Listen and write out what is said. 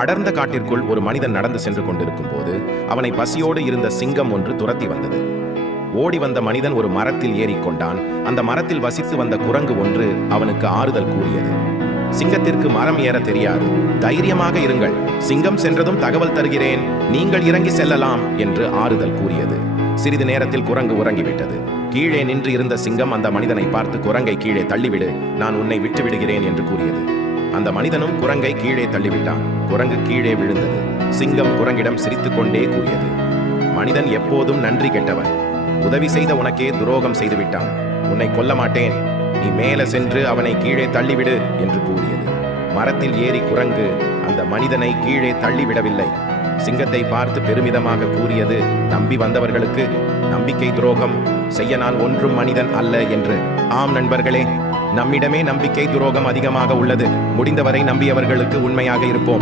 அடர்ந்த காட்டிற்குள் ஒரு மனிதன் நடந்து சென்று கொண்டிருக்கும் போது அவனை பசியோடு இருந்த சிங்கம் ஒன்று துரத்தி வந்தது. ஓடி வந்த மனிதன் ஒரு மரத்தில் ஏறிக்கொண்டான். அந்த மரத்தில் வசித்து வந்த குரங்கு ஒன்று அவனுக்கு ஆறுதல் கூறியது. சிங்கத்திற்கு மரம் ஏற தெரியாது, தைரியமாக இருங்கள், சிங்கம் சென்றதும் தகவல் தருகிறேன், நீங்கள் இறங்கி செல்லலாம் என்று ஆறுதல் கூறியது. சிறிது நேரத்தில் குரங்கு உறங்கிவிட்டது. கீழே நின்று இருந்த சிங்கம் அந்த மனிதனை பார்த்து, குரங்கை கீழே தள்ளிவிடு, நான் உன்னை விட்டு விடுகிறேன் என்று கூறியது. அந்த மனிதனும் குரங்கை கீழே தள்ளிவிட்டான். குரங்கு கீழே விழுந்தது. சிங்கம் குரங்கிடம் சிரித்துக்கொண்டே கூறியது, மனிதன் எப்போதும் நன்றி கெட்டவன், உதவி செய்த உனக்கே துரோகம் செய்துவிட்டான், உன்னை கொல்ல மாட்டேன், நீ மேலே சென்று அவனை கீழே தள்ளிவிடு என்று கூறியது. மரத்தில் ஏறி குரங்கு அந்த மனிதனை கீழே தள்ளிவிடவில்லை. சிங்கத்தை பார்த்து பெருமிதமாக கூறியது, நம்பி வந்தவர்களுக்கு நம்பிக்கை துரோகம் செய்ய நான் ஒன்றும் மனிதன் அல்ல என்று. ஆம் நண்பர்களே, நம்மிடமே நம்பிக்கை துரோகம் அதிகமாக உள்ளது. முடிந்தவரை நம்பியவர்களுக்கு உண்மையாக இருப்போம்.